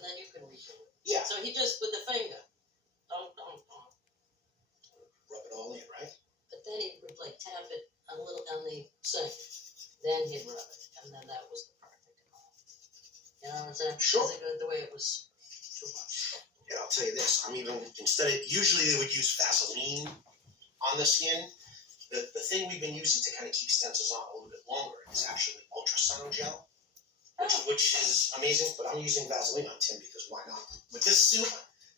and then you can redo it. Yeah. So he just, with the finger, don't. Rub it all in, right? But then he would like tap it a little on the sink. Then he'd rub it, and then that was the perfect amount. You know what I'm saying? Sure. The way it was too much. Yeah, I'll tell you this. I'm even, usually they would use Vaseline on the skin. The thing we've been using to kind of keep stencils on a little bit longer is actually ultrasound gel, which is amazing, but I'm using Vaseline on Tim because why not? With this suit,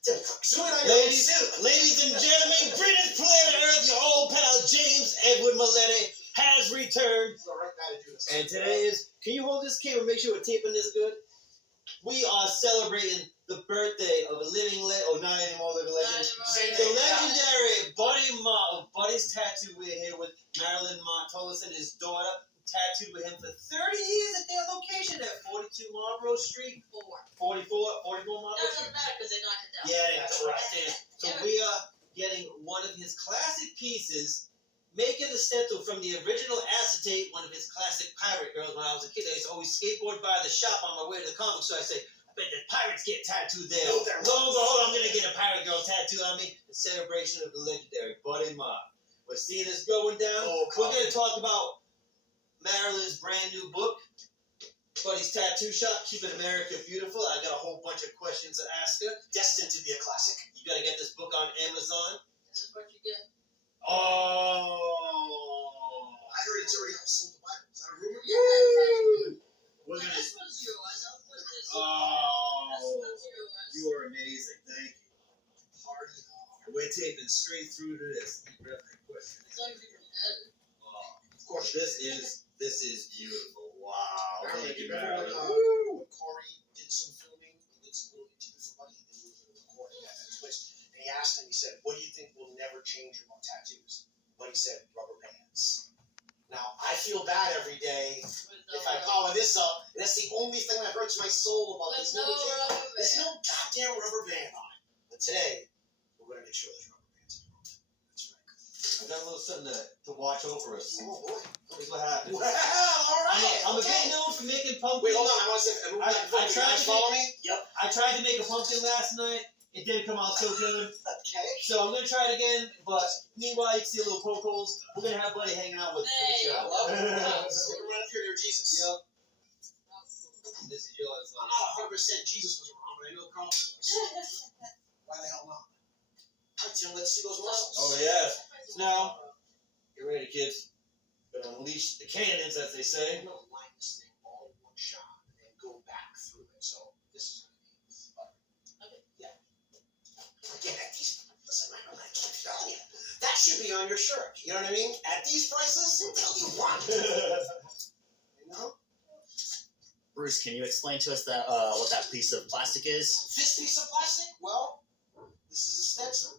Tim, zoom in on your suit. Ladies and gentlemen, British planet Earth, your old pal James Edward Maletti has returned. He's the right guy to do this. And today is, can you hold this camera, make sure we're taping this good? We are celebrating the birthday of a living not anymore living legend. The legendary Buddy Mott, Buddy's tattoo. We're here with Marilyn, Mott, Tolleson, his daughter, tattooed with him for 30 years at their location at 42 Marlborough Street. 44 Marlborough That Street. doesn't matter because they knocked it down. Yeah, that's right. So we are getting one of his classic pieces, making the stencil from the original acetate, one of his classic pirate girls when I was a kid. I used to always skateboard by the shop on my way to the comic store. I say, I bet the pirates get tattooed there. No, hold on, I'm going to get a pirate girl tattoo on me. In celebration of the legendary Buddy Mott. We're seeing this going down. We're going to talk about Marilyn's brand new book, Buddy's Tattoo Shop, Keeping America Beautiful. I got a whole bunch of questions to ask her. Destined to be a classic. You got to get this book on Amazon. This is what you get. Oh, I heard it's already sold the Bible. Is that a rumor? Yeah. We're gonna. This was yours. I'll put this. Oh, This was yours. you are amazing. Thank you. Party on. We're taping straight through to this. It's like you can edit. Of course, This is beautiful. Wow. Thank you, Marilyn. Marilyn. When Corey did some filming, he did some little interview for Buddy. He did a little recording at his place. And he asked him, he said, what do you think will never change about tattoos? Buddy said, rubber bands. Now, I feel bad every day if I collar this up. That's the only thing that hurts my soul about There's this. no rubber band. There's no goddamn rubber band on it. But today, we're going to make sure there's rubber bands on it. That's right. I got a little something to watch over us. Oh, boy. Here's what happened. Well, all right. I'm a bit known for making pumpkins. Wait, hold on. I want to say, I tried to follow me? Yep. I tried to make a pumpkin last night. It didn't come out so good. Okay. So I'm going to try it again. But meanwhile, you can see a little poke holes. We're going to have Buddy hanging out with us for the show. We're going to run up here near Jesus. Yep. This is yours. I'm not 100% Jesus was around, but I know Carl was. Why the hell not? All right, Tim, let's see those muscles. Oh, yeah. Now, get ready, kids. Gonna unleash the cannons, as they say. I'm going to line this thing all in one shot and then go back through it. So this is going to be yeah. Again, at these, listen, I'm going to keep telling you. That should be on your shirt. You know what I mean? At these prices, until you want it. You know? Bruce, can you explain to us that what that piece of plastic is? This piece of plastic? Well, this is a stencil.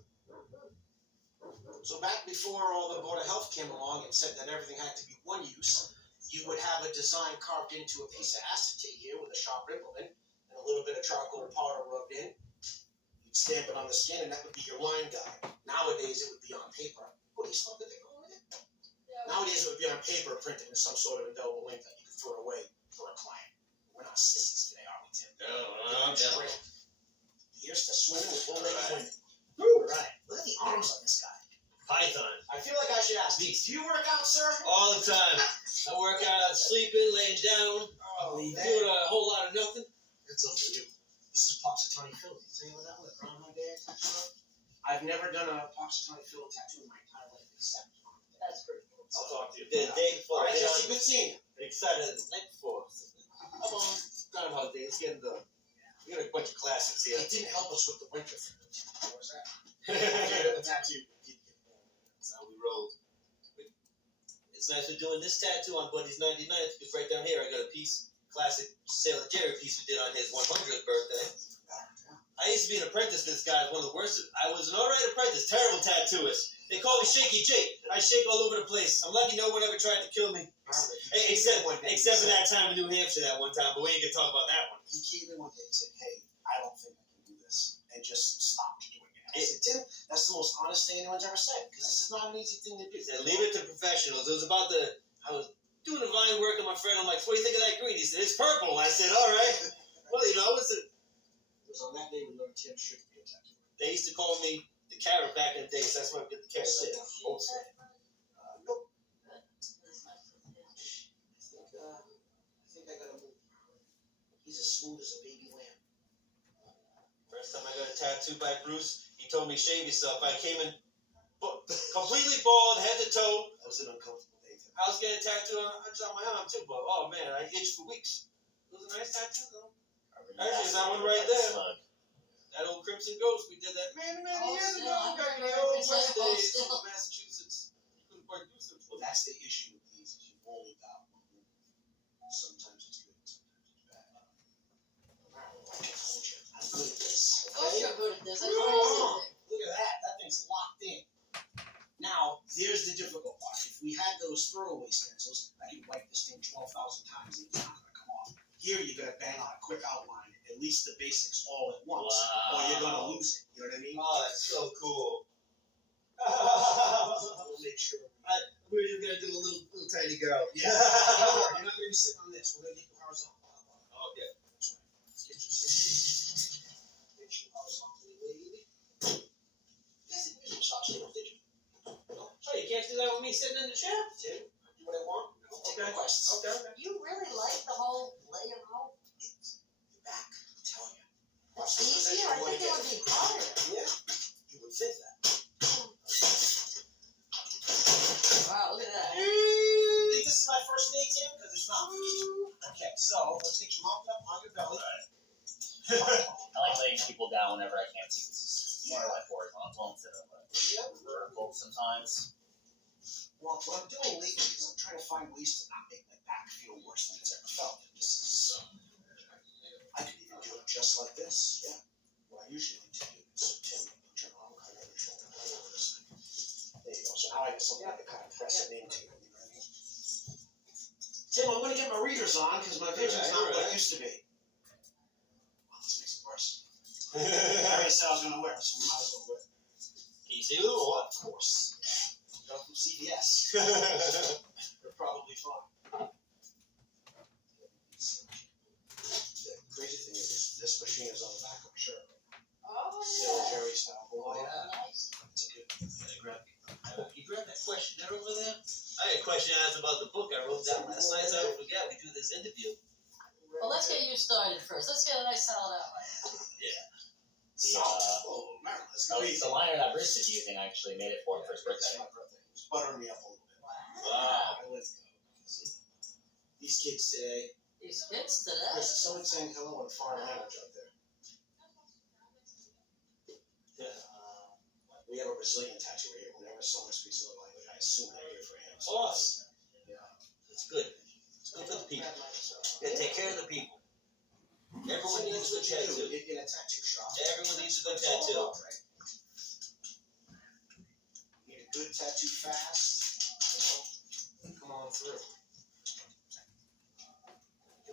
So back before all the Board of Health came along and said that everything had to be one use, you would have a design carved into a piece of acetate here with a sharp implement and a little bit of charcoal powder rubbed in. You'd stamp it on the skin and that would be your line guide. Nowadays it would be on paper. What do you still have to go with it? Nowadays it would be on paper printed in some sort of indelible ink that you could throw away for a client. We're not sissies today, are we, Tim? No, Straight. Here's to swimming with bull-legged women. All right. Look at the arms on this guy. Python. I feel like I should ask you, do you work out, sir? All the time. I work out sleeping, laying down, doing a whole lot of nothing. It's up to you. This is Poxitani Phil. Did you tell you about that one? The Groundhog Day tattoo? I've never done a Poxitani Phil tattoo in my entire life except on the day. That's pretty cool. I'll talk to you. The day before. All right, Jesse, good seeing you. Excited the night before. Come on. Groundhog Day. Let's get into we got a bunch of classics here. It didn't help us with the winter thing. What was that? The tattoo. That's how we rolled. It's nice we're doing this tattoo on Buddy's 99th because right down here I got a piece, classic Sailor Jerry piece we did on his 100th birthday. I used to be an apprentice to this guy. One of the worst. I was an alright apprentice, terrible tattooist. They call me Shaky Jake. I shake all over the place. I'm lucky no one ever tried to kill me. Except for that time in New Hampshire that one time, but we ain't gonna talk about that one. He came in one day and said, hey, I don't think I can do this. And just stopped doing it. I said, Tim, that's the most honest thing anyone's ever said. Because this is not an easy thing to do. He said, leave it to professionals. It was about I was doing a vine work on my friend. I'm like, what do you think of that green? He said, it's purple. I said, all right. Well, you know, Because on that day we learned Tim should be a tattoo. They used to call me the carrot back in the day, so that's why I get the carrot shit. Old school. Nope. I think I gotta move. He's as smooth as a baby lamb. First time I got a tattoo by Bruce, he told me shave yourself. I came in completely bald, head to toe. That was an uncomfortable day. I was getting a tattoo on my arm too, but oh man, I itched for weeks. It was a nice tattoo though. Actually, that one right there. That old Crimson Ghost, we did that many years ago. Back in the old West days of Massachusetts. You couldn't quite do something. Well, that's the issue with these. Is you've only got one move. Sometimes it's good, sometimes it's bad. I'm good at this. Of course you're good at this. That's Look why I said it. at that. That thing's locked in. Now, there's the difficult part. If we had those throwaway stencils, I could wipe this thing 12,000 times and it's not going to come off. Here, you got to bang on a quick outline, at least the basics all at once, or you're going to lose it. You know what I mean? Oh, that's so cool. We'll make sure. We're just gonna do a little tiny girl. Yeah. You're not going to be sitting on this. We're going to get you horizontal. Okay. That's right. Let's get you sitting. Get you horizontally laid. Yes, it was a did you? Oh, you can't do that with me sitting in the chair? Tim, do what I want. Take requests. Okay. You really like the whole laying out? You're back. I'm telling you. It's easier. I think it would be harder. Yeah, you would think that. Wow, look at that. You think this is my first day, Tim? Because it's not. Okay, so let's get you mounted up on your belly. I like laying people down whenever I can't see. This is more like horizontal instead of vertical sometimes. Well, what I'm doing lately is I'm trying to find ways to not make my back feel worse than it's ever felt. This is. I could even do it just like this. Yeah. What I usually like to do is Tim, put your arm kind of over your shoulder, right over this thing. There you go. So now I have something I can kind of press it into. You know what I mean? Tim, I'm going to get my readers on because my vision's not what it used to be. Well, this makes it worse. I already said I was going to wear it, so we might as well wear it. PC or what? Of course. Got from CVS. They're probably fine. The crazy thing is, this machine is on the back of my shirt. Oh, Sarah yeah. Jerry style. Oh, yeah. Nice. It's a good. You grab that questionnaire over there? I had a question asked about the book I wrote down last night, so I forgot we do this interview. Well, let's get you started first. Let's get a nice solid outline. Oh, Marilyn, let's go easy. The liner that Bruce is using actually made it for his first birthday. It's my birthday. It was buttering me up a little bit. Wow. I live. These kids today. These kids today. Chris, is someone saying hello in foreign language out there? We have a Brazilian tattooer here. Whenever someone speaks another language, I assume they're here for him. Awesome. Yeah. It's good. It's good for the people. You gotta take care of the people. Everyone needs a good tattoo. In a tattoo shop. Everyone needs a good That's all tattoo. about, right? Need a good tattoo fast. You know, come on through.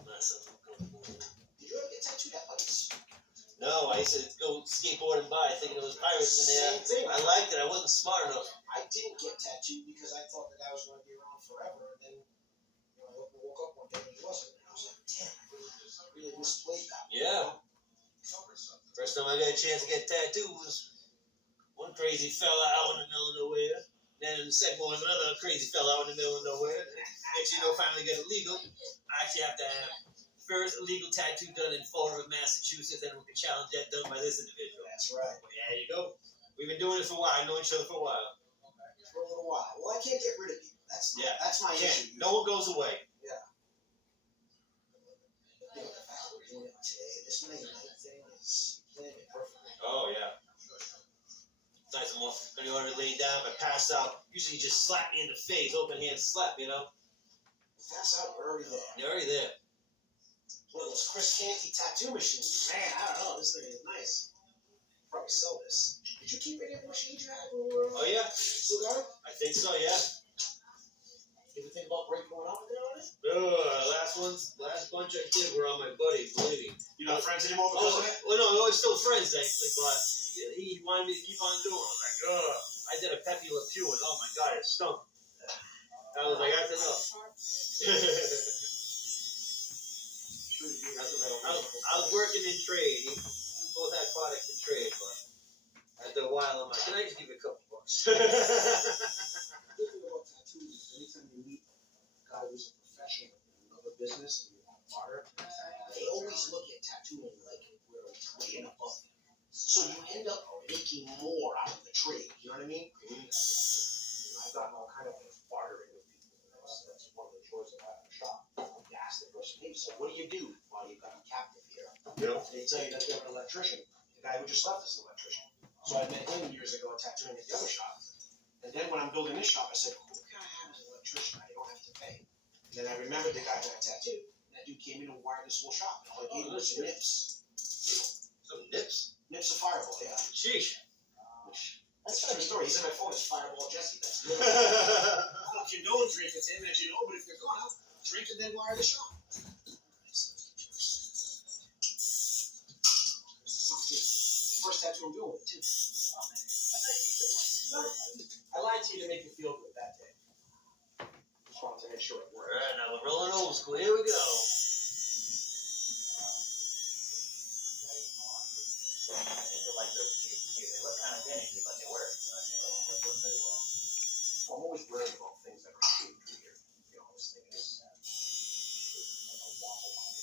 Did you ever get tattooed at buddies? No, I used to go skateboard and buy, thinking it was pirates in there. Same thing. I liked it. I wasn't smart enough. I didn't get tattooed because I thought that I was going to be around forever, and then I woke up one day and he wasn't, and I was like, damn, I really misplayed that. Yeah. First time I got a chance to get tattooed was one crazy fella out in the middle of nowhere. Then the second one was another crazy fella out in the middle of nowhere. Next you know, finally get it legal. I actually have to have first illegal tattoo done in Fall River, Massachusetts, and we can challenge that done by this individual. That's right. Well, there you go. We've been doing this for a while. I know each other for a while. For a little while. Well, I can't get rid of you. That's my issue. No one goes away. Yeah. You know, the fact that we're doing it today, this night thing is playing it perfectly. Oh, yeah. It's nice and more. When you want to lay down, if I pass out, usually you just slap me in the face, open hand slap, you know? Pass out, you're already there. You're already there. Well, those Chris Canty tattoo machines. Man, I don't know. This thing is nice. Probably sell this. Did you keep any of the machines you had when we were Oh, yeah. still going? I think so, yeah. You ever think about breaking one out there on it? Last bunch I did were on my buddy, believe me. You're not friends anymore Oh, because of it? well, no, we're still friends, actually, but he wanted me to keep on doing it. I was like, ugh. I did a Pepe Le Pew, and oh my God, it stunk. I was like, that's enough. I was working in trade. He was both had products to trade, but after a while, I'm like, can I just give you a couple bucks? The good thing about tattoos is anytime you meet a guy who's a professional in another business and you want to barter, they always look at tattooing like we're way and above them. So you end up making more out of the trade. You know what I mean? I've gotten all kind of bartering with people. That's one of the joys of having a shop. You ask the person, hey, so what do you do while you've got a captive here? Yeah. And they tell you that they're an electrician. The guy who just left is an electrician. So I met him years ago tattooing at the other shop. And then when I'm building this shop, I said, who can I have as an electrician? I don't have to pay. And then I remembered the guy that I tattooed. And that dude came in and wired this whole shop. And all I gave him was nips. Some nips? Nips of Fireball, yeah. Sheesh. Which, That's true funny. story. He's in my phone as Fireball Jesse. That's good. I don't condone drinking to him, as you know, but if you're gonna drink and then wire the shop. First tattoo I'm doing with too. I lied to you to make you feel good that day. Just wanted to make sure it worked. Alright, now we're rolling old school. Here we go. I think they like those cheap too. They look kind of gimmicky, but they work. You know what I mean? They work very well. So I'm always worried about things that are shaped weird. You know, this thing is like a waffle iron.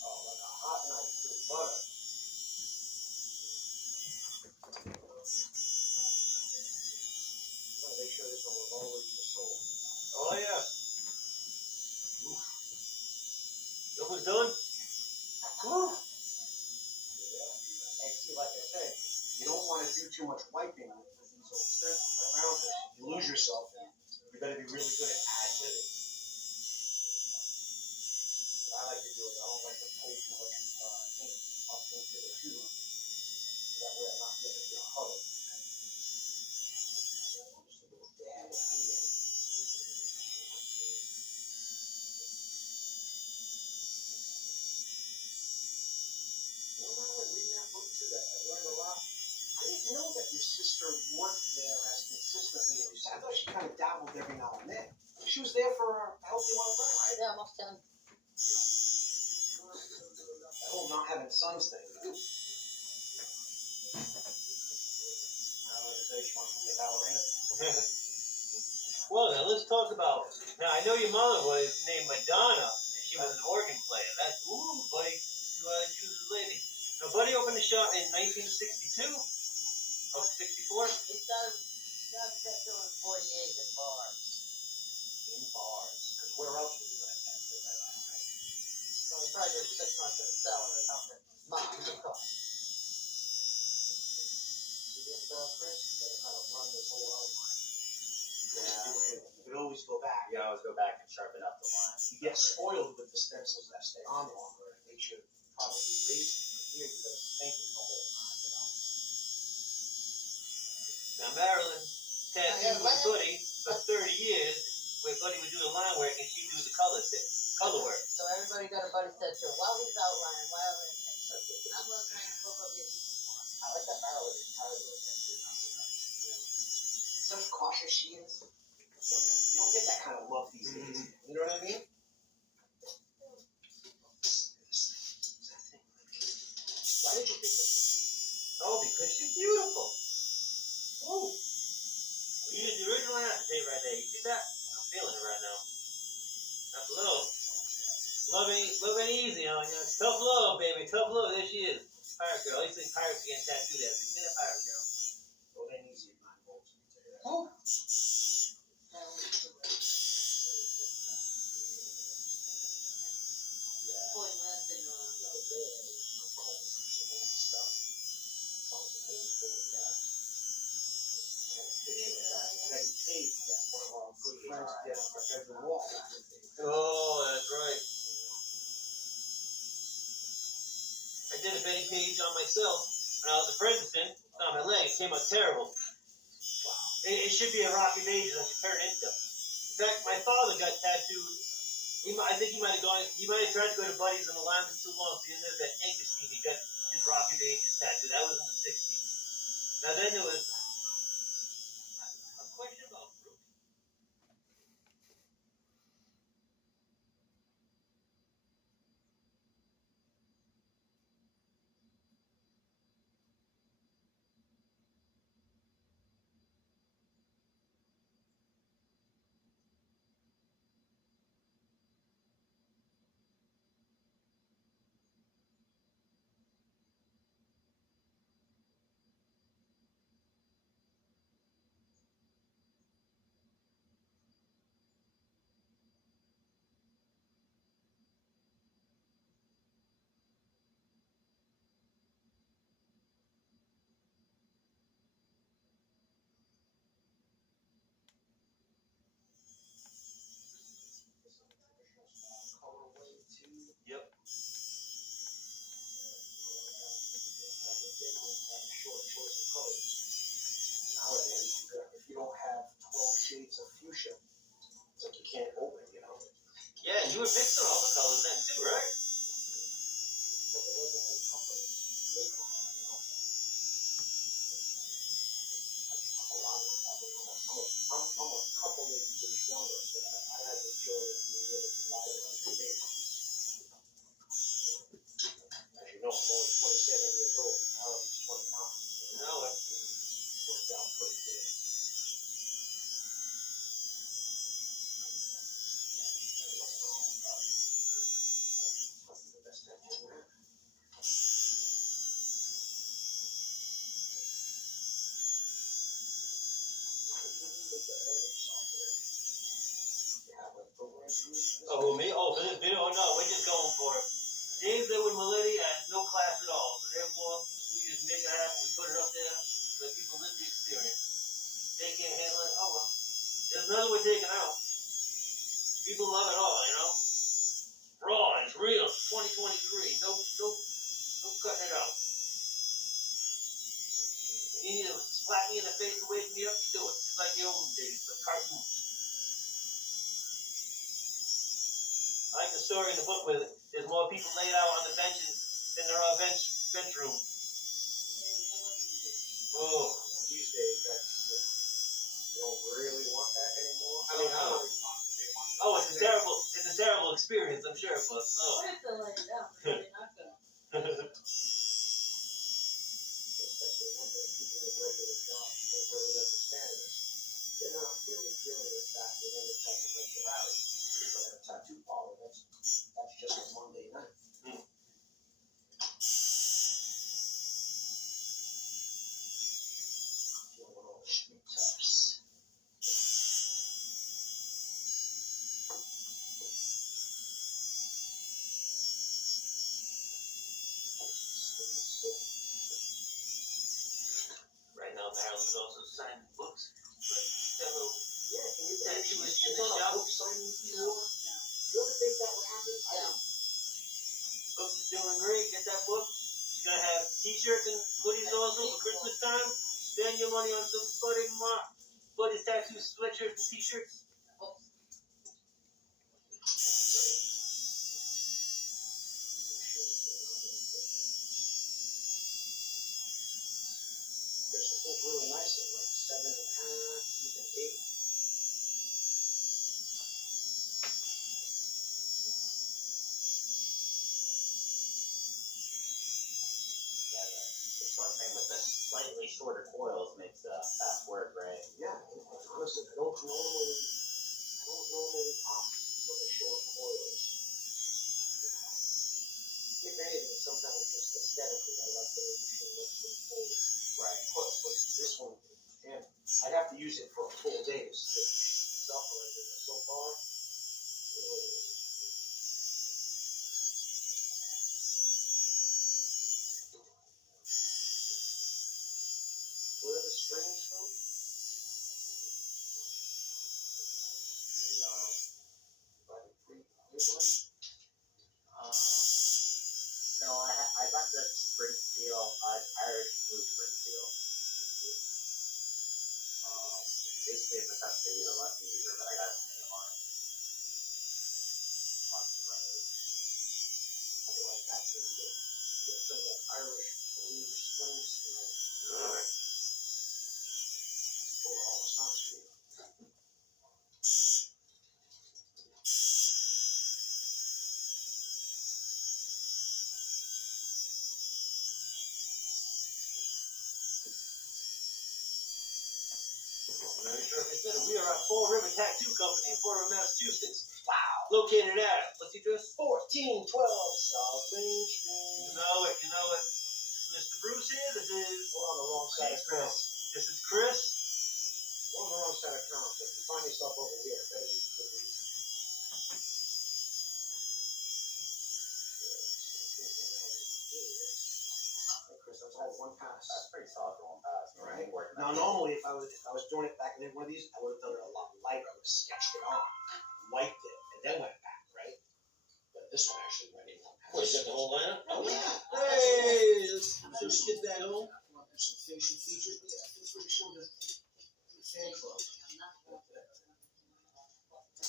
Oh, like a hot knife through butter. I'm gonna make sure this one will always be sold. Oh, yeah. That was done? Woo. Yeah. And see, like I said, you don't want to do too much wiping with these old stencils right around this. You lose yourself, and you better be really good at ad-libbing. What I like to do is I don't like to pull too much ink up into the tube. So that way I'm not getting in a huddle. Just a little dab of here. You know, Marilyn, reading that book too, that I learned a lot. I didn't know that your sister worked there as consistently as you said. I thought she kind of dabbled every now and then. She was there for a healthy amount of time, right? Yeah, almost done. That whole not having sons thing. Marilyn, I tell you she wants to be a ballerina. Well, now let's talk about. Now, I know your mother was named Madonna, and she was an organ player. That's, ooh, buddy, you choose a lady. Now, Buddy opened the shop in 1962. Oh, 64? He started tattooing in 48 in bars. In bars. Because where else would you let that fit that on, right? So he probably did 6 months at a cellar or something. Mott, of course. See this, Chris? You gotta kind of run this whole outline. Yeah. You could always go back. You always go back and sharpen up the line. You get spoiled with the stencils that stay on longer. It makes you probably lazy. But here you gotta be thinking the whole time, you know? Now, Marilyn tattooed with Yeah, Buddy for 30 years, where Buddy would do the line work and she'd do the color work. So everybody got a buddy tattoo. While he's outlining, while he's I'm looking at the book of his. I like that Marilyn is tired of attention. Such cautious she is. You don't get that kind of love these days. You know what I mean? Why did you pick this? Oh, because she's beautiful. Woo. We used the original acetate right there. You see that? I'm feeling it right now. That's love. Love ain't easy on you. Tough love, baby. Tough love. There she is. Pirate girl. I used to think pirates were getting tattooed at. She's a pirate girl. Well, they need you 9 volts. Oh. Pulling that thing on the bed. Oh, that's right. I did a Betty Page on myself when I was apprenticing. On my leg, it came out terrible. Wow. It should be a Rocky Pages I should turn into. In fact, my father got tattooed. I think he might have tried to go to Buddy's and the line was too long, so he ended up at Anchorstein. He got his Rocky Pages tattoo. That was in the 60s. Now then there was a question about fruit. you were mixing all the colors then too, right? But there wasn't any company making it, you know. I'm a lot of them. I'm a couple of years younger, so I had the joy of being able to buy it on 3 days. As you know, I'm only 27 years old, and now I'm 29. So No, it worked out pretty good. oh, me? Oh, for this video? Oh, no, we're just going for it. James Edward Maletti has no class at all, so therefore, we just make it happen, we put it up there, let people live the experience. They can't handle it, oh well. There's nothing we're taking out. People love it all, you know? Raw, it's real, 2023, no cutting it out. You need to slap me in the face and wake me up, you do it. It's like the old days, the cartoon. I like the story in the book where there's more people laid out on the benches than there are bench room. Oh, These days, that's, you don't really want that anymore. I mean, I don't really want it. oh, it's a terrible experience, I'm sure, but oh. What if they lay it down? They're not gonna. Especially one that people with regular jobs don't really understand is they're not really dealing with that with any type of regularity. But at a tattoo parlor, that's just a Monday night. Dealing with all the street toughs. Right now, Marilyn is also signing books. But fellow, Yeah, can you yeah, she was in It's the on a shop. book signing No, floor? You ever think that would happen? I no. Books is doing great. Get that book. She's gonna have t-shirts and hoodies also for Christmas time. Spend your money on some buddy's tattoo sweatshirts and t-shirts. Christmas was really nice at like 7.5, even 8. Yeah, the sort of thing with the slightly shorter coils makes fast work, right? Yeah, honestly, I don't normally opt for the short coils. If anything, sometimes just aesthetically, I like the way the machine looks when full. Right. But this one, and I'd have to use it for a full day to stick stuff on it. So far, really. Where are the springs from? By the creek, No, I got the spring steel, Irish blue spring steel. Basically, it's a custom to a lucky user, but I got it from Amazon. Awesome, right? I like that too. Get some of that Irish blue spring steel. Alright. Oh, almost not steel. Very sure if it's better. We are at Fall River Tattoo Company in Fall River, Massachusetts. Wow. Located at, what's the address? 1412 South Main Street. You know it. This is Mr. Bruce here. This is We're on the wrong side of town. This is Chris. We're on the wrong side of town, so if you find yourself over here, it better be for good reason. Hey, Chris, that's all one pass. That's pretty solid for one pass. Right. Working Now, normally, if I was doing it back in one of these, I would have done it a lot lighter. I would have sketched it on, wiped it, and then went back, right? But this one actually went in one pass. What, you got the whole lineup? Oh, yeah. Hey, let's get that home. Some facial features, but yeah, feel free to show the fan club.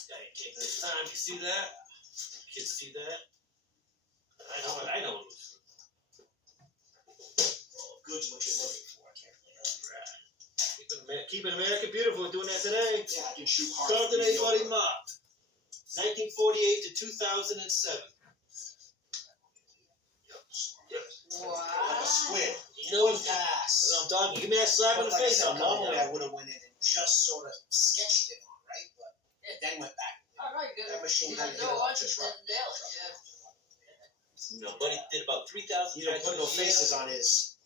Gotta take this time, you see that? kids see that? I know it was. Well, good's what you're looking for. I can't really help you. Right. Keeping America beautiful. We're doing that today. Yeah, I can shoot hard. Something anybody Mott. 1948 to 2007. Wow. Like a squid. You know One pass. That's what I'm talking. Give me that slap in But the like I face. said, I'm coming normally down. I would have went in and just sort of sketched it on, right? But then went back. All right, good. That machine You had to know get what? up just right. Didn't nail it, yeah. You know, Buddy did about 3,000. You don't put no faces on his.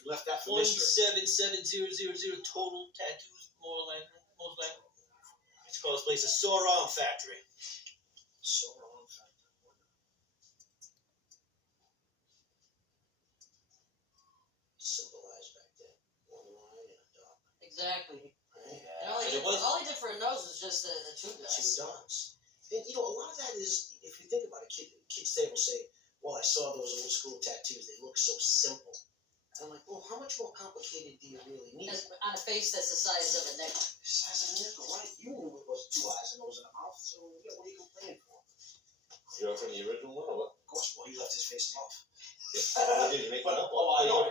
You left that for mystery. 477000 total tattoos, most likely. It's called this place a sore arm factory. So wrong. Symbolized back then. One line and a dot. Exactly. Right? And all he did for a nose was just the two Two guys. dots. And you know, a lot of that is, if you think about it, kids today will say, well, I saw those old school tattoos, they look so simple. And I'm like, well, how much more complicated do you really need? On a face that's the size of a nickel. The size of a nickel, right? You knew it was 2 eyes, a nose, and a mouth, so yeah, what are you complaining for? You're from the original one or what? Of course, well, he left his face off. Did you make But, one up?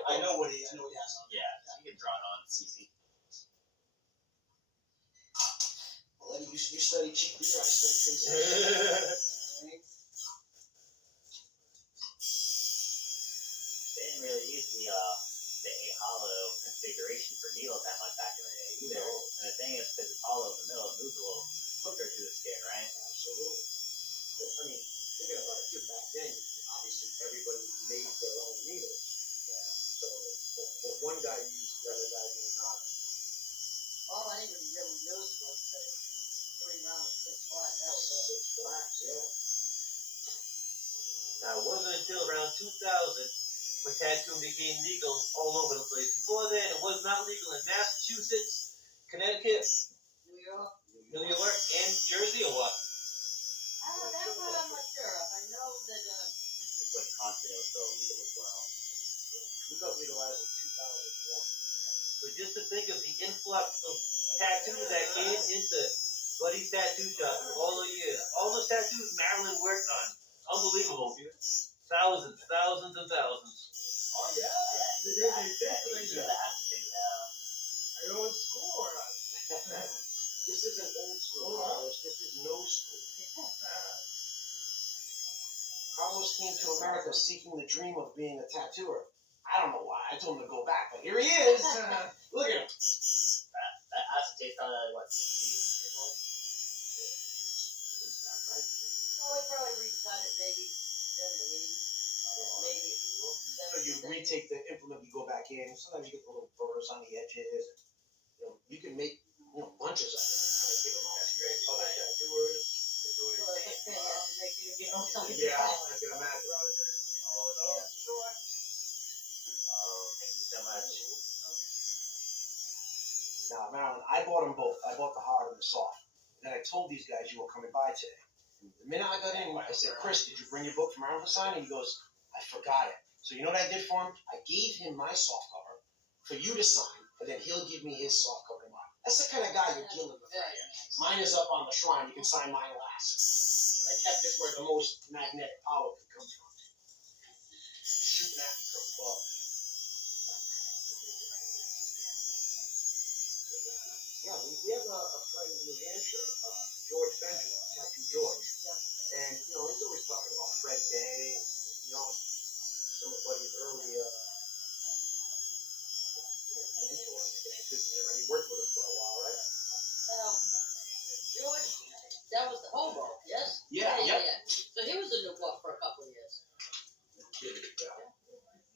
I know what he has on. Yeah, you can draw it on. It's easy. Well, Eddie, you study cheap beer, I study things. Right? They didn't really use the A hollow configuration for needles that much back in the day either. And the thing is, because it's hollow in the middle, it moves a little quicker through the skin, right? Absolutely. Well, I mean, thinking about it too, back then, obviously everybody made their own needles. Yeah. So what one guy used, the other guy may not. All anybody really used was the 3 round of 6 flat. That was it. 6 flats, yeah. Now, it wasn't until around 2000 when tattooing became legal all over the place. Before then, it was not legal in Massachusetts, Connecticut, New York. New York, and Jersey, or what? That's what I'm not sure of. I know that, It's Wisconsin was still illegal as well. We got legalized in 2001. So just to think of the influx of tattoos that came into Buddy's tattoo shop in all the years. All those tattoos Marilyn worked on. Unbelievable. Thousands and thousands. Oh, yeah. You got the acetate now. Are you in school or not? This isn't old school, Carlos. This is no school. Carlos came to America seeking the dream of being a tattooer. I don't know why. I told him to go back, but here he is. Look at him. That acetate's probably what, 60 years old? well, we probably recut it maybe 70, maybe. So you retake the implement, you go back in. Sometimes you get the little burrs on the edges. You know, you can make bunches of them. Kind of give them out to your other tattooers. Well, I think they have to make you get on something. Yeah, I can imagine. Thank you so much. Now, Marilyn, I bought them both. I bought the hard and the soft. And then I told these guys you were coming by today. And the minute I got in, I said, Chris, did you bring your book from Marilyn to sign? And he goes, I forgot it. So you know what I did for him? I gave him my soft cover for you to sign, and then he'll give me his soft cover tomorrow. That's the kind of guy you're dealing with right here. Mine is up on the shrine. You can sign mine last. I kept it where the most magnetic power could come from. Shooting at me from above. Yeah, we have a friend in New Hampshire, George Benjamin, Tattoo George. And, he's always talking about Fred Day, some of Buddy's early mentor, I guess you could say, right? He worked with him for a while, right? George, that was the hobo, yes? Yeah. So he was in Newport for a couple of years.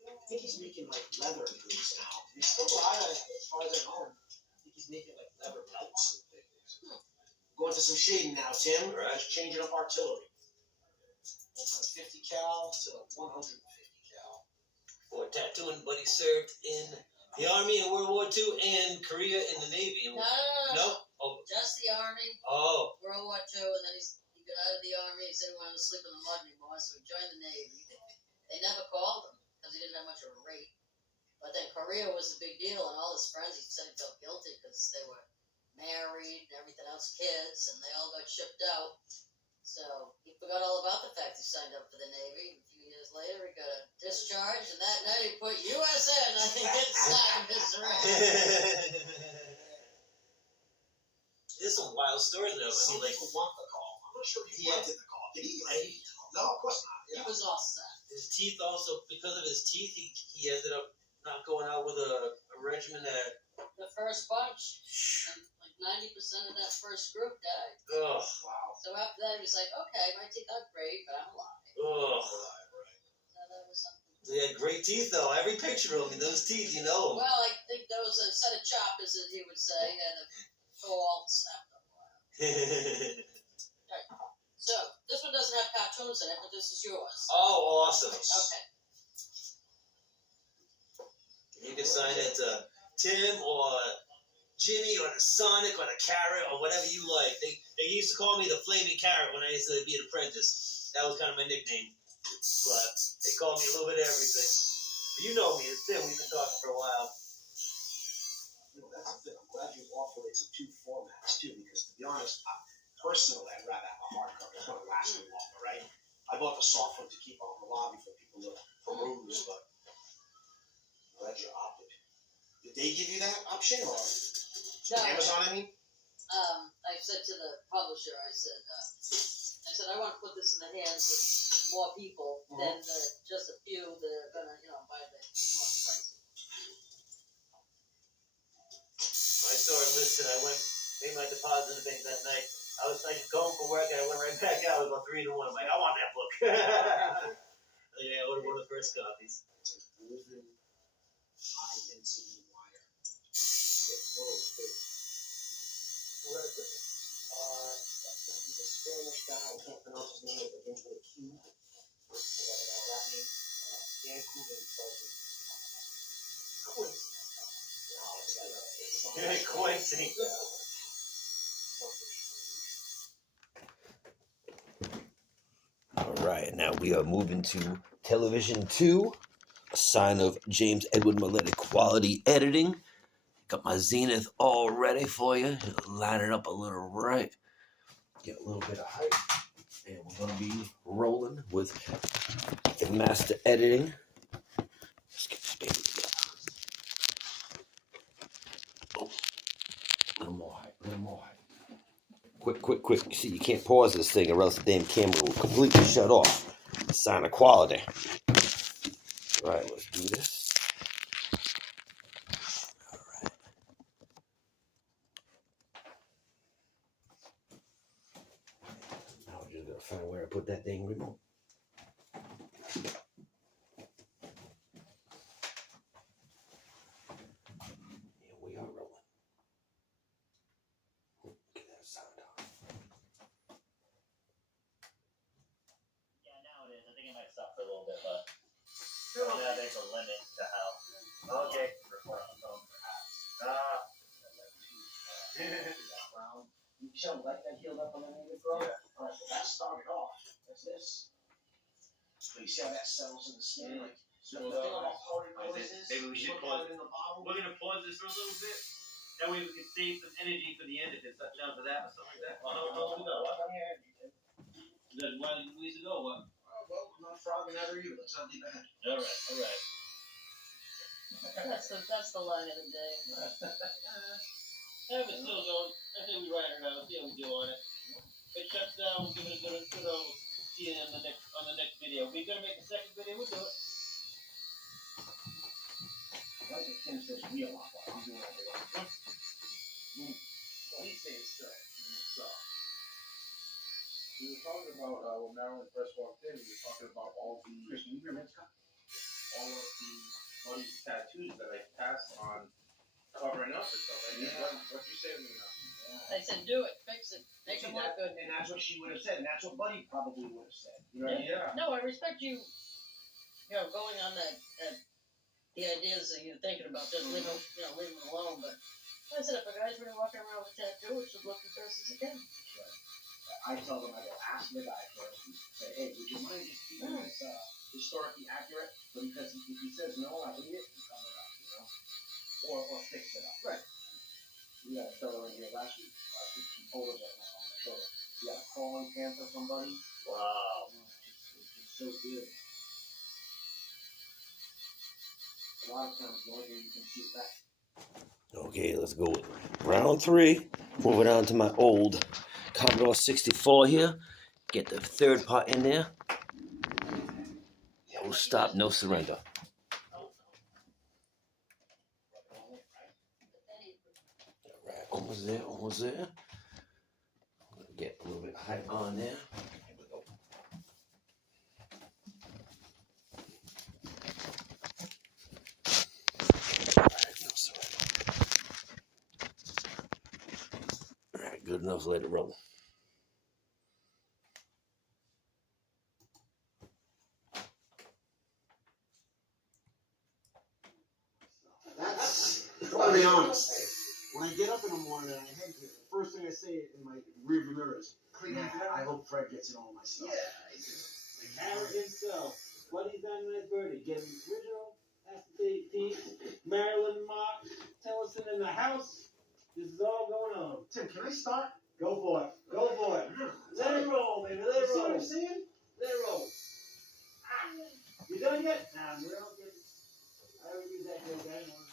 I think he's making like leather boots now. He's still alive, as far as I know. I think he's making like leather belts and things. Going to some shading now, Tim. Right. Just changing up artillery. From 50 cal to 150 cal. For tattooing, Buddy served in the Army in World War II and Korea in the Navy. No. Oh. Just the Army, Oh. World War II, and then he got out of the Army. He said he wanted to sleep in the mud anymore, so he joined the Navy. They never called him because he didn't have much of a rate. But then Korea was a big deal, and all his friends, he said he felt guilty because they were married and everything else, kids, and they all got shipped out. So he forgot all about the fact he signed up for the Navy. A few years later, he got a discharge, and that night he put USN on the inside of his ring. There's some wild stories though. I mean, like, people want the call. I'm not sure he Yeah. wanted the call. Did he? No, of course not. He was all set. his teeth also, because of his teeth, he ended up not going out with a regimen that. The first bunch, and like 90% of that first group died. Ugh. Wow. So after that, he was like, okay, my teeth aren't great, but I'm alive. Ugh. Right. So that was something. He had great teeth though. Every picture of him, those teeth, you know. Well, I think those are a set of choppers, as he would say, and a tall snapped up. So this one doesn't have cartoons in it, but this is yours. Oh, awesome. Okay. You can sign it to Tim or Jimmy or the Sonic or the Carrot or whatever you like. They used to call me the Flaming Carrot when I used to be an apprentice. That was kind of my nickname. But they called me a little bit of everything. But you know me, it's Tim. We've been talking for a while. That's the thing. I'm glad you offered it in two formats too, because to be honest, personally, I'd rather have a hardcover. It's going to last me longer, right? I bought the soft one to keep out in the lobby for people to peruse, but I'm glad you opted. Did they give you that option, or No, Amazon? I mean, I said to the publisher, I said, I want to put this in the hands of more people than just a few that are going to, buy the more prices. I saw it listed. I went, made my deposit in the bank that night. I was like going for work and I went right back out. It was about 3 to 1. I'm like, I want that book. Yeah, I ordered one of the first copies. woven high density wire. It flows too. Where is it? He's a Spanish guy. I can't pronounce his name. It begins with a Q. Whatever that means. Vancouver Consulting. Quincy. No, it's like it's Quincy. Yeah. All right, now we are moving to television 2, a sign of James Edward Milletti quality editing. Got my Zenith all ready for you. Line it up a little right. Get a little bit of height. And we're going to be rolling with the master editing. Let's get this baby together. Oh, a little more height, a little more height. Quick. See, you can't pause this thing or else the damn camera will completely shut off. Sign of quality. All right, let's do this. All right. Now we're just going to find where I put that dang remote. Here we are rolling. Get that sound on. Yeah, now it is. I think it might stop for a little bit, but yeah, there's a limit to how. Okay. Record on the phone, perhaps. You show like that healed up on the name of the girl? Yeah. All right, so that started off as this. So you see how that settles in the skin? Like, the thing about powdered noises. Maybe we should look pause. at it in the bottle. We're going to pause this for a little bit. That way we can save some energy for the end if it's such down to that or something like that. How long we go? Is that 1 week ago? What? Well, I'm not frogging at her either. Let's not leave ahead. All right. That's the line of the day. Yeah, but still going. I think we ride it out. See how we do on it. If it shuts down, we'll give it a good old see it on the next video. If we're gonna make a second video, we'll do it. I like that Tim says we a lot while I'm doing all the work. Well, he stays straight. So, We were talking about when Marilyn first walked in. We were talking about all the Christian, you hear me? all of these tattoos that I passed on covering up and stuff like that. What you say to me now? I said, do it, fix it, make them look good. And that's what she would have said, and that's what Buddy probably would have said. You know what I mean? Yeah. No, I respect you, going on that the ideas that you're thinking about, just leave them alone. But I said, if a guy's really walking around with a tattoo, it should look as best as it can. I tell them, I go, ask the guy first and say, hey, would you mind just keeping this historically accurate? But because if he says no, I leave it and cover it up, or fix it up. Right. We had a fellow in here last week, some photos of him on the shoulder. He had a crawling panther from somebody. Wow. It's so good. A lot of times, the only way you can shoot back. Okay, let's go with round 3. Moving on to my old Commodore 64 here. Get the third part in there. No stop, no surrender. Alright, almost there, almost there. I'm gonna get a little bit height on there. Here we go. Alright, no surrender. Alright, good enough, let it roll. That's, I want to be honest. When I get up in the morning and I head here, the first thing I say in my rearview mirror is, I hope Fred gets it all myself. The Harry himself. Buddy's 99th birthday. Getting original acetate piece. Marilyn, Mott, Tolleson in the house. This is all going on. Tim, can I start? Go for it. Go for it. Let it roll, baby. Let it See what roll. I'm saying? Let it roll. You done yet? Nah, we're not getting. I already used that joke. I don't want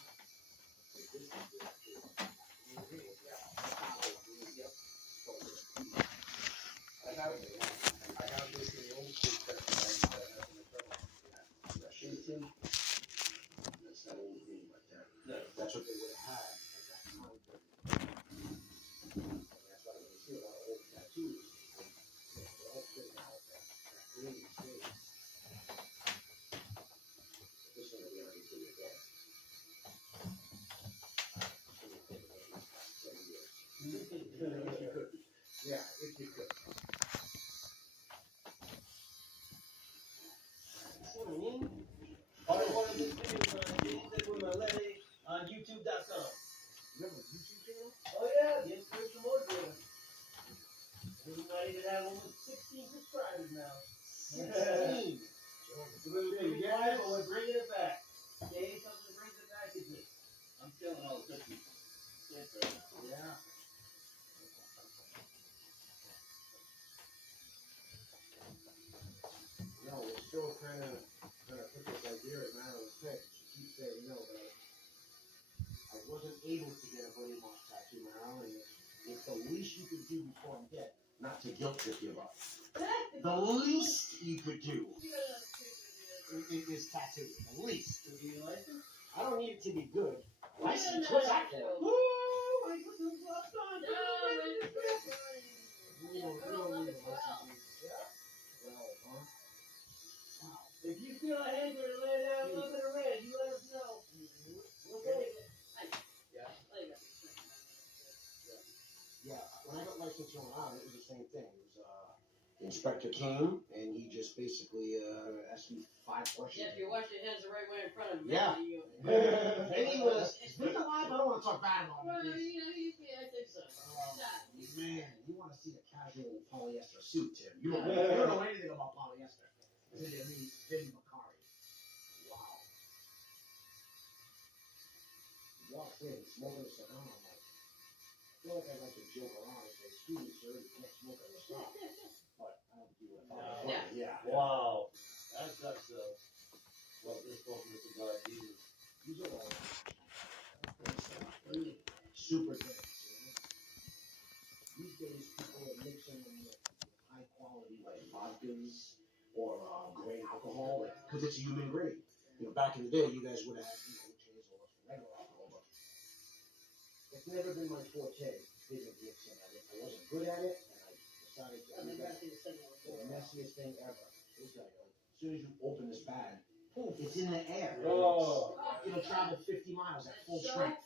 I have this in the old school section that I have in the trouble. Washington. That's that old game like that. No. That's what they would have had at that time. And that's why when you see a lot of old tattoos, they're all fitting out that green space. This one will be on YouTube again. Yeah, if you could. See what I mean? All one of these videos on James Edward Malete on YouTube.com. You have a YouTube channel? Oh yeah, the Inspirational Motivator. We might even have almost 16 subscribers now. 16. We're bringing it back. Okay, something brings it back is this. I'm stealing all the cookies. Yes, sir. Yeah. No, we're still kind of put this idea in Marilyn's head. She keeps saying no, but I wasn't able to get a Buddy Moss tattoo, Marilyn. It's the least you could do before I'm dead, not to guilt trip you about. The least you could do is tattoo. The least. Do you like it? I don't need it to be good. License, what's that for? Woo! I put some gloves on. We don't need a license. Well, huh? Wow. If you feel a hand to lay down a little bit of red, you let us know. We'll take it. Yeah, when I got licensed on out, it was the same thing. It was the inspector came and he just basically asked me 5 questions. Yeah, if you wash your hands the right way in front of him. Yeah. You, And he was, is he alive? I don't want to talk bad about well, him. I think so. Man, you want to see a casual polyester suit, Tim. You don't know anything about polyester. I mean, Vinny Macari. Wow. Walked in, smoking a cigar. I'm like, I feel like I'd like to joke around and say, excuse me, sir, you can't smoke on the stop. But I don't do it. Yeah. Yeah. Wow. That's what this talking with the guy Jesus. These are all super things, you know. These days, people are mixing them with high quality, like vodkas or grain alcohol, because it's a human grade. You know, back in the day, you guys would have had, chains or regular alcohol, but it's never been my forte. Big mixing. I wasn't good at it, and I decided to. I've never seen the second one The before. messiest thing ever. This guy, as soon as you open this bag, poof, it's in the air. Oh. It'll travel 50 miles at full So, strength.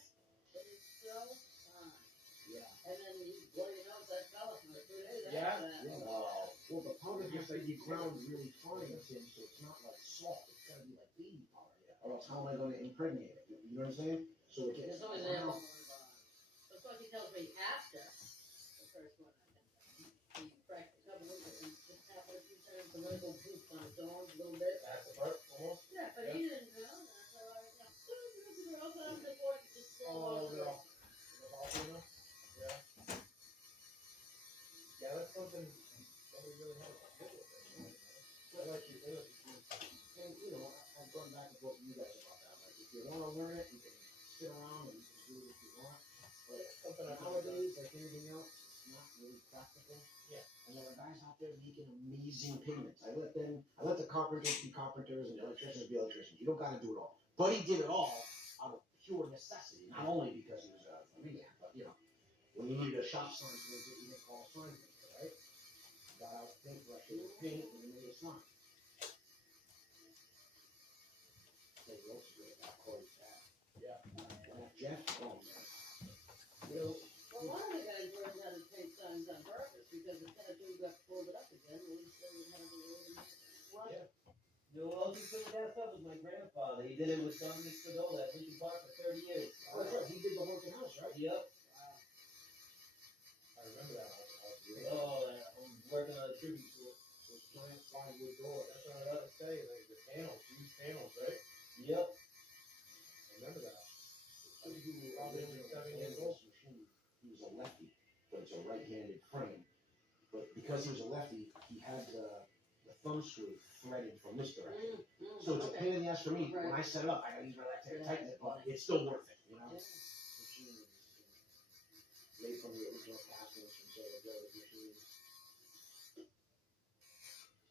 but it's so fun. Yeah. And then what do you know, that fella from like 2 days Yeah? after that. Yeah. Wow. Well, the powder has to be ground really fine, Tim, so it's not like salt. It's got to be like baby powder. Or else how am I going to impregnate it? You know what I'm saying? So it There's gets. always an animal That's what he tells me after the first one. He cracked a couple of it and just happened a few times to let it go poof on its own a little bit. That's the part, almost. Yeah, but he didn't know that. So I was like, sometimes they want to just slow Oh, no. Yeah. Yeah, that's something that we really have. want to learn it, you can sit around and you can do it if you want. But nowadays, like anything else, it's not really practical. Yeah. And there are guys out there making amazing payments. I let the carpenters be carpenters and the electricians be electricians. You don't got to do it all. But he did it all out of pure necessity, not only because he was a man, but you know, when you needed a shop sign, you didn't call a sign maker, right? Got out paintbrushes with paint and you made a sign. Say, what's good? That Corey's dad. Yeah. Jeff? Oh, man. You know, Well, one of the guys learned how to paint signs on purpose because the tattoo got pulled it up again. Well, he still had to what? Yeah. You know what else he put that stuff was my grandfather. He did it with Dominic Spadola at Lincoln Park for 30 years. oh, that's right. He did the haunted house, right? Yep. I remember that haunted house. Oh, I'm working on a tribute to it. Those giant plywood doors. That's what I was saying. Like the panels, huge panels, right? Yep. I remember that. I think he was probably only 7 years old. He was a lefty, but it's a right-handed frame. But because he was a lefty, he had the thumb screw threaded from this direction. So it's a pain in the ass for me. When I set it up, I gotta use my left hand to tighten it, but it's still worth it, you know? Machines, made from the original castings from Taylor Joe's machines.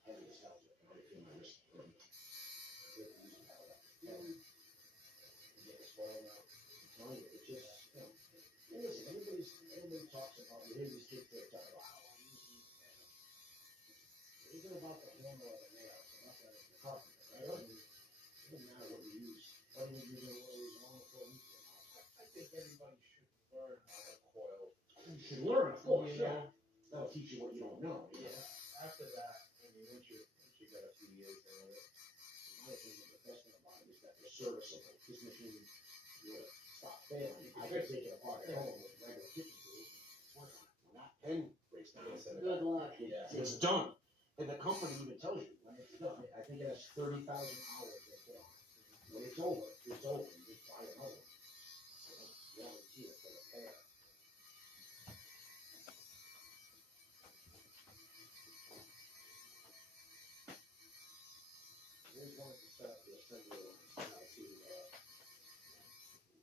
Heavy as hell, I can feel my wrist burn. Get this ball now. I'm telling you, it's just, you know. And listen, everybody talks about, you hear these kids talk about how I'm using the nail. It isn't about the hammer or the nail, it's about the carpenter, right? I mean, it doesn't matter what you use. What are you using, what are you wrong for? I think everybody should learn how to coil. You should learn, of course, You know? yeah. That'll teach you what you don't know. You know? Yeah. After that, I mean, once you got a few years in it. My opinion, the best thing about it is that they're serviceable. This machine will stop failing. I could take it apart at home with regular kitchen tools and work on it. When that pen breaks down, Good luck. it's done. And the company even tells you when it's done. I think it has 30,000 hours they put on it. When it's over, it's over. You just buy another one. I don't guarantee it for repair. Here's one to set up the assembly line. How to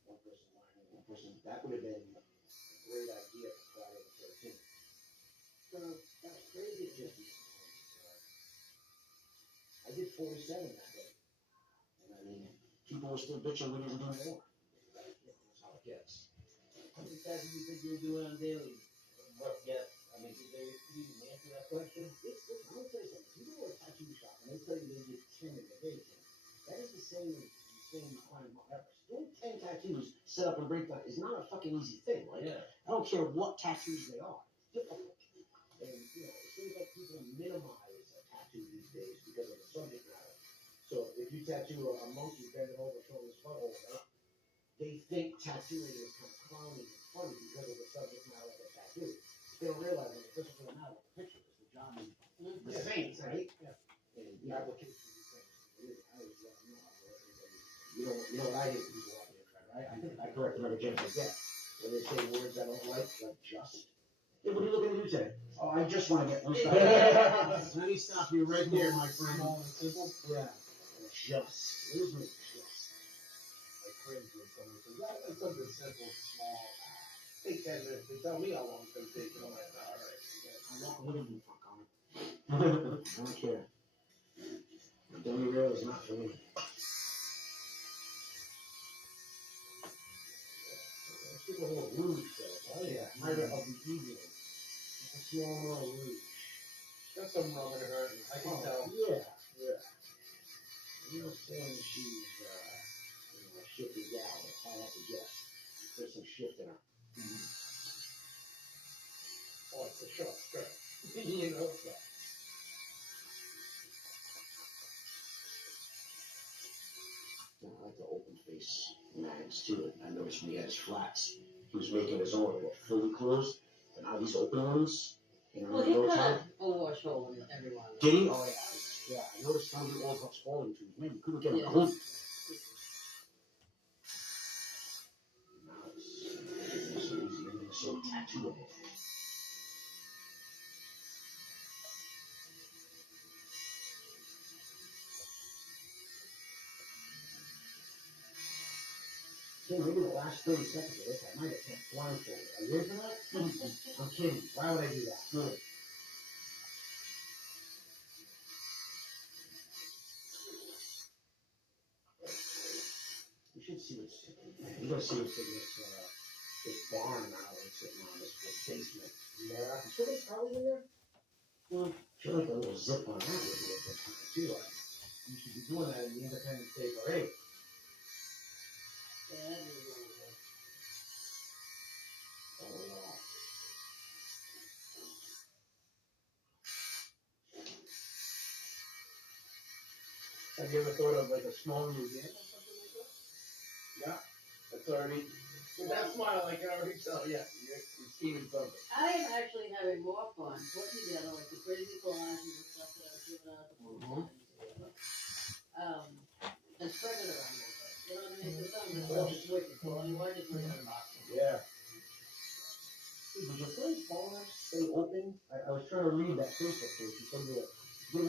one person lining, one person. That would have been a great idea for Friday the 13th. So that's crazy. Just I did 47 that day. And I mean, people were still bitching we didn't do more. That's how it gets. How many times do you think you're doing on daily? Rough guess. I mean, did they even answer that question? Listen, I'm gonna tell you something. You go to a tattoo shop and they tell you they get 10 in a day. That is the same you climb Mount Everest. Doing 10 tattoos, set up and break down is not a fucking easy thing. Like, Yeah. I don't care what tattoos they are. It's difficult. And, you know, it seems like people minimize a tattoo these days because of the subject matter. So if you tattoo a monkey bending over showing his butthole, right? They think tattooing is kind of clowny and funny because of the subject matter of the tattoo. They don't realize that it doesn't really matter what the picture is. The job is the same, right? Yeah. And the application is the same. You know what I hate when people walk in, right? I correct whatever James says, yeah. When they say words I don't like just. Yeah, what are you looking to do today? Oh, I just want to get one stop. Let me stop you right there, my friend. Small and simple? Yeah. Just. What is it? Just. I cringe when someone says, that's something simple, small. Take 10 minutes. They tell me how long it's going to take. And I'm like, all right. I walk a little bit for comment. I don't care. The dummy rail is not for me. Let's get a little rouge though. Oh yeah. Murder of the evening. Just a small little rouge. Got some rub in her. I can tell. Yeah. You were saying she's a shifty gal. That's all I have to guess. There's some shift in her. Oh, it's a short skirt. You know, so. I like the open face mags too. I noticed when he had his flats, he was making his own fully closed, but now these open ones, you know, Well, he cut a wash hole in every one of them. Did he? Oh yeah. Yeah, I noticed some of the old hooks falling to his man. You couldn't get them Yeah. clean. Now it's so easy, everything's so tattooable. Say maybe the last 30 seconds of this, I might have kept blindfolded. Are you ready for that? I'm kidding. Why would I do that? Good. You should see what's sitting. You're gonna see what's in this barn Marilyn sitting on this basement. Yeah, I'm sure there's probably in there. Well, I feel like a little zip on that would be a good time too. You should be doing that in the Independence Day Parade. Yeah, that'd be really good. Oh, yeah. Have you ever thought of like a small museum or something like that? Yeah, that's already. With that smile, I can already tell. Yeah, you're seeing something. I am actually having more fun putting together like the crazy collages and stuff that I've given out to people. And spread it around a little bit. You know what I mean? Because some of the stuff is wicked cool. I mean, why just leave it in a box? Yeah. Hey, did your place bars stay open? I was trying to read that Facebook page. You told me that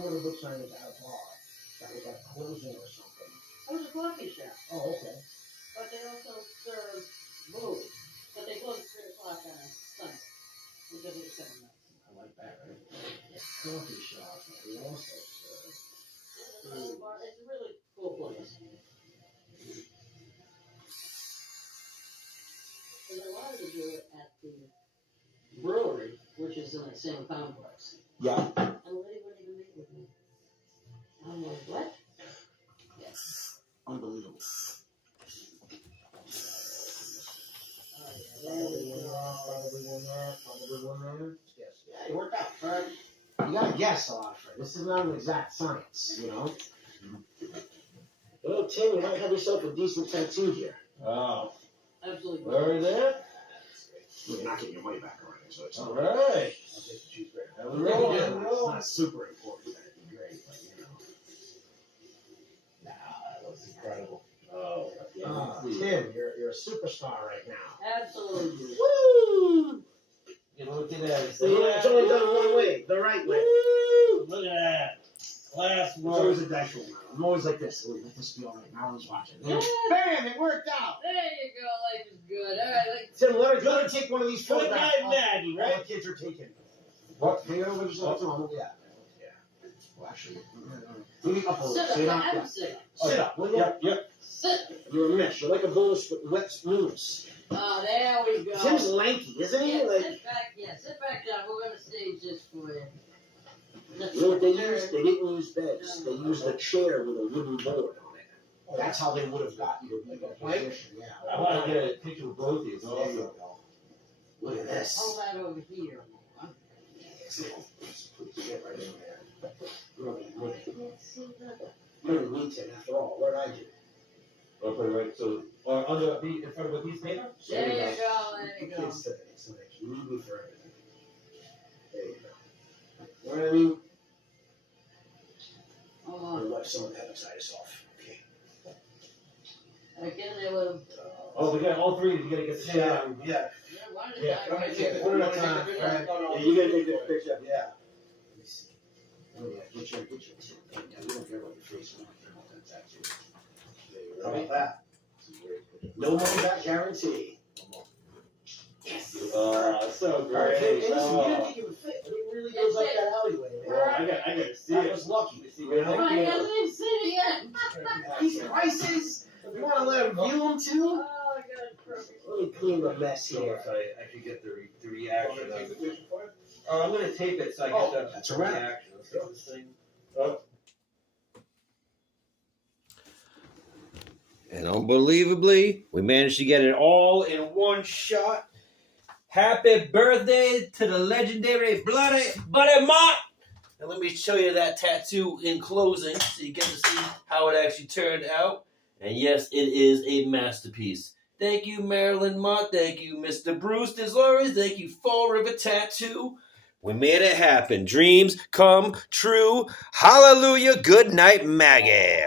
one of the book signers at a bar that was like closing or something. It was a coffee shop. Oh, okay. But they also serve booze. But they close at 3 o'clock on a Sunday. Because it's kind of nice. I like that, right? Coffee shop. They also serve. It's a really cool place. And I wanted to do it at the brewery, which is in the same complex. Yeah. And the lady wouldn't even meet with me. I'm like, what? Yes. Unbelievable. Probably one there. Yes. Yeah, it worked out, Fred. You gotta guess a lot, Fred. This is not an exact science, you know? Well, Tim, you might have yourself a decent tattoo here. Oh, Absolutely. very there. Well, you're not getting your money back or anything, so it's All not. right. I'll take the cheese grater. Have a roll, have a It's roll. not super important, that'd be great, but you know. Nah, that was incredible. Oh, Tim, you're a superstar right now. Absolutely. Woo! you know, look at that. So it's only done one way, the right way. Woo! Look at that. Last It's always roll. a dice roll, Marilyn. I'm always like this. Let this be all right. Marilyn's watching. Yeah. Bam! It worked out. There you go. Life is good. All right. Tim, let her take one of these Good photographs. night, Maggie, All right? the kids are taking. What? Hang over yourself. Yeah. Yeah. Well, actually, maybe up a little. Sit up. Sit up. Have Yeah. a sit up. Sit up. Will you? Yep. Sit. You're a mess. You're like a bowl of wet noodles. Oh, there we go. Tim's lanky, isn't he? Yeah, Like, sit back. Yeah, sit back down. We're gonna stage this for you. you know what they used? They didn't use beds. They used a chair with a wooden board on it. That's how they would have gotten you in that position. Yeah. I want to get a picture of both of these. There you go. Look at this. Hold that over here. Get right in there. Really. Let's see that. You're in Newport after all. Where'd I do? Okay, right. So, under the in front of a piece of paper. There you go. There you go. Kids today, so they need me for everything. There you go. You know what I mean? Oh, I'll wipe some of the hepatitis off. Okay. again, they will. Oh, we got all three. You gotta get the shot. Yeah. Yeah, one at a Yeah, time. Right here. One at a time. Right. Yeah, you gotta take this picture. Yeah. Let me see. Oh yeah, get your thing down. You don't care about your face. You don't care about that tattoo. How about that? No money back guarantee. Yes. Oh, so All right, great. hey, listen, Oh. you didn't think it would fit, but it really goes up that alleyway, man. Oh, I gotta see That it. was lucky. See You Oh, know? he hasn't even seen it yet. These prices. You want to let him view them too? Oh, God, it's perfect. Let me clean the mess So here. if I could get the reaction of it. Oh, I'm gonna tape it so I Oh, get that's the a wrap. reaction. Let's get this thing. Oh. And unbelievably, we managed to get it all in one shot. Happy birthday to the legendary Buddy Mott! And let me show you that tattoo in closing so you get to see how it actually turned out. And yes, it is a masterpiece. Thank you, Marilyn Mott. Thank you, Mr. Bruce Deslauriers. Thank you, Fall River Tattoo. We made it happen. Dreams come true. Hallelujah. Good night, Maggie.